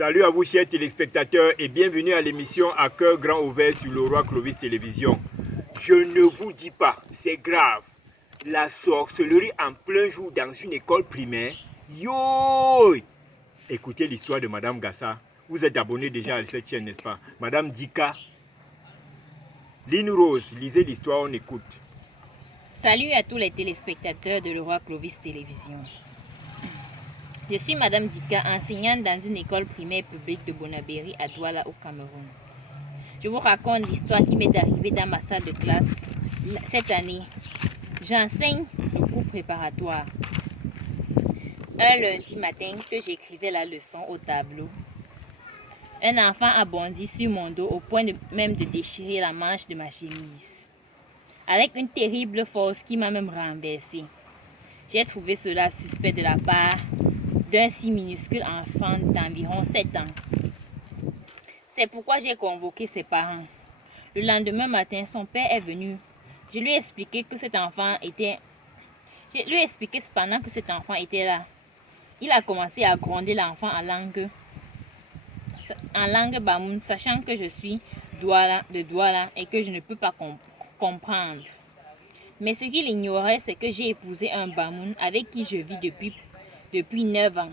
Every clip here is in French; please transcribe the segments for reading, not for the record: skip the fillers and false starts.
Salut à vous chers téléspectateurs et bienvenue à l'émission à cœur grand ouvert sur le Roi Clovis Télévision. Je ne vous dis pas, c'est grave. La sorcellerie en plein jour dans une école primaire. Yo! Écoutez l'histoire de Madame Gassa. Vous êtes abonné déjà à cette chaîne, n'est-ce pas? Madame Dika. Lynn Rose, lisez l'histoire, on écoute. Salut à tous les téléspectateurs de Le Roi Clovis Télévision. Je suis Madame Dika, enseignante dans une école primaire publique de Bonabéry à Douala au Cameroun. Je vous raconte l'histoire qui m'est arrivée dans ma salle de classe cette année. J'enseigne le cours préparatoire. Un lundi matin que j'écrivais la leçon au tableau, un enfant a bondi sur mon dos au point même de déchirer la manche de ma chemise, avec une terrible force qui m'a même renversée. J'ai trouvé cela suspect de la part d'un si minuscule enfant d'environ 7 ans. C'est pourquoi j'ai convoqué ses parents. Le lendemain matin, son père est venu. Je lui ai expliqué cependant que cet enfant était là. Il a commencé à gronder l'enfant en langue bamoun, sachant que je suis de Douala et que je ne peux pas comprendre. Mais ce qu'il ignorait, c'est que j'ai épousé un bamoun avec qui je vis depuis 9 ans.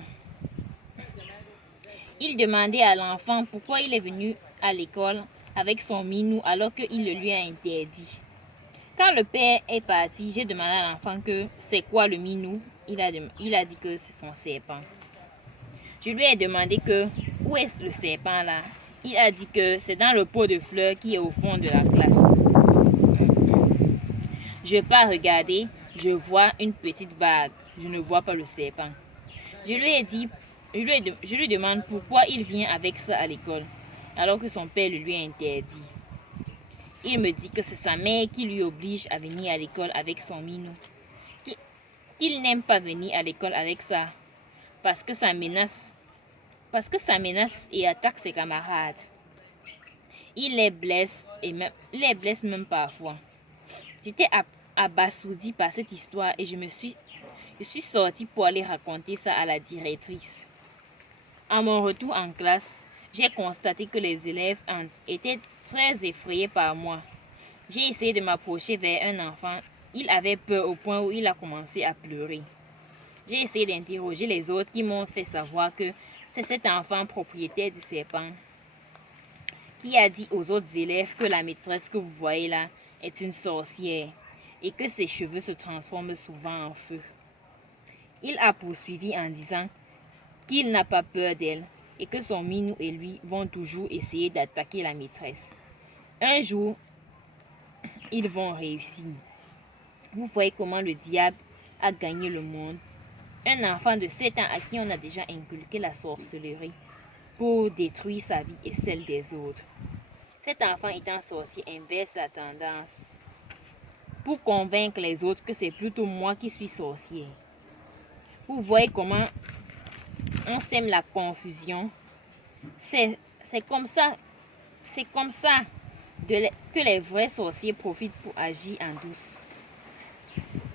Il demandait à l'enfant pourquoi il est venu à l'école avec son minou alors qu'il le lui a interdit. Quand le père est parti, j'ai demandé à l'enfant que c'est quoi le minou. Il a dit que c'est son serpent. Je lui ai demandé où est le serpent là. Il a dit que c'est dans le pot de fleurs qui est au fond de la classe. Je pars regarder, je vois une petite bague. Je ne vois pas le serpent. Je lui demande pourquoi il vient avec ça à l'école, alors que son père le lui a interdit. Il me dit que c'est sa mère qui lui oblige à venir à l'école avec son minou. Qu'il n'aime pas venir à l'école avec ça, parce que ça menace et attaque ses camarades. Il les blesse même parfois. J'étais abasourdie par cette histoire et je suis sortie pour aller raconter ça à la directrice. À mon retour en classe, j'ai constaté que les élèves étaient très effrayés par moi. J'ai essayé de m'approcher vers un enfant. Il avait peur au point où il a commencé à pleurer. J'ai essayé d'interroger les autres qui m'ont fait savoir que c'est cet enfant propriétaire du serpent qui a dit aux autres élèves que la maîtresse que vous voyez là est une sorcière et que ses cheveux se transforment souvent en feu. Il a poursuivi en disant qu'il n'a pas peur d'elle et que son minou et lui vont toujours essayer d'attaquer la maîtresse. Un jour, ils vont réussir. Vous voyez comment le diable a gagné le monde. Un enfant de 7 ans à qui on a déjà inculqué la sorcellerie pour détruire sa vie et celle des autres. Cet enfant étant sorcier inverse la tendance pour convaincre les autres que c'est plutôt moi qui suis sorcier. Vous voyez comment on sème la confusion. C'est comme ça que les vrais sorciers profitent pour agir en douce.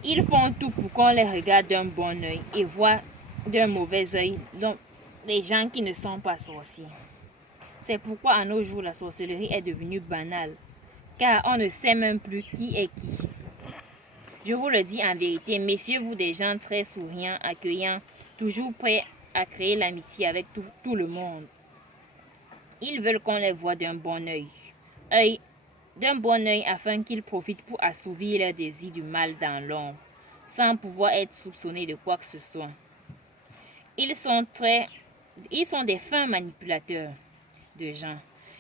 Ils font tout pour qu'on les regarde d'un bon œil et voient d'un mauvais œil les gens qui ne sont pas sorciers. C'est pourquoi à nos jours la sorcellerie est devenue banale, car on ne sait même plus qui est qui. Je vous le dis en vérité, méfiez-vous des gens très souriants, accueillants, toujours prêts à créer l'amitié avec tout le monde. Ils veulent qu'on les voie d'un bon œil afin qu'ils profitent pour assouvir leurs désirs du mal dans l'ombre, sans pouvoir être soupçonnés de quoi que ce soit. Ils sont des fins manipulateurs de gens.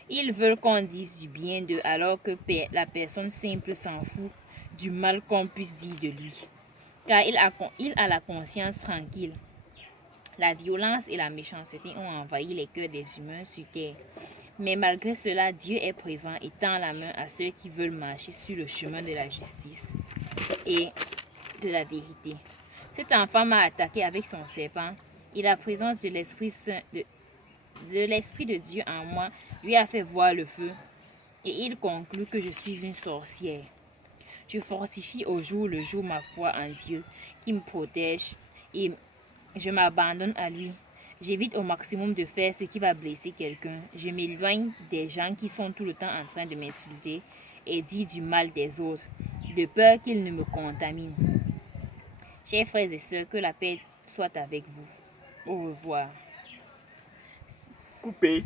Ils veulent qu'on dise du bien d'eux alors que la personne simple s'en fout du mal qu'on puisse dire de lui, car il a la conscience tranquille. La violence et la méchanceté ont envahi les cœurs des humains sur terre. Mais malgré cela, Dieu est présent et tend la main à ceux qui veulent marcher sur le chemin de la justice et de la vérité. Cet enfant m'a attaqué avec son serpent et la présence de l'Esprit de Dieu en moi lui a fait voir le feu et il conclut que je suis une sorcière. Je fortifie au jour le jour ma foi en Dieu qui me protège et je m'abandonne à lui. J'évite au maximum de faire ce qui va blesser quelqu'un. Je m'éloigne des gens qui sont tout le temps en train de m'insulter et dire du mal des autres, de peur qu'ils ne me contaminent. Chers frères et sœurs, que la paix soit avec vous. Au revoir. Coupé.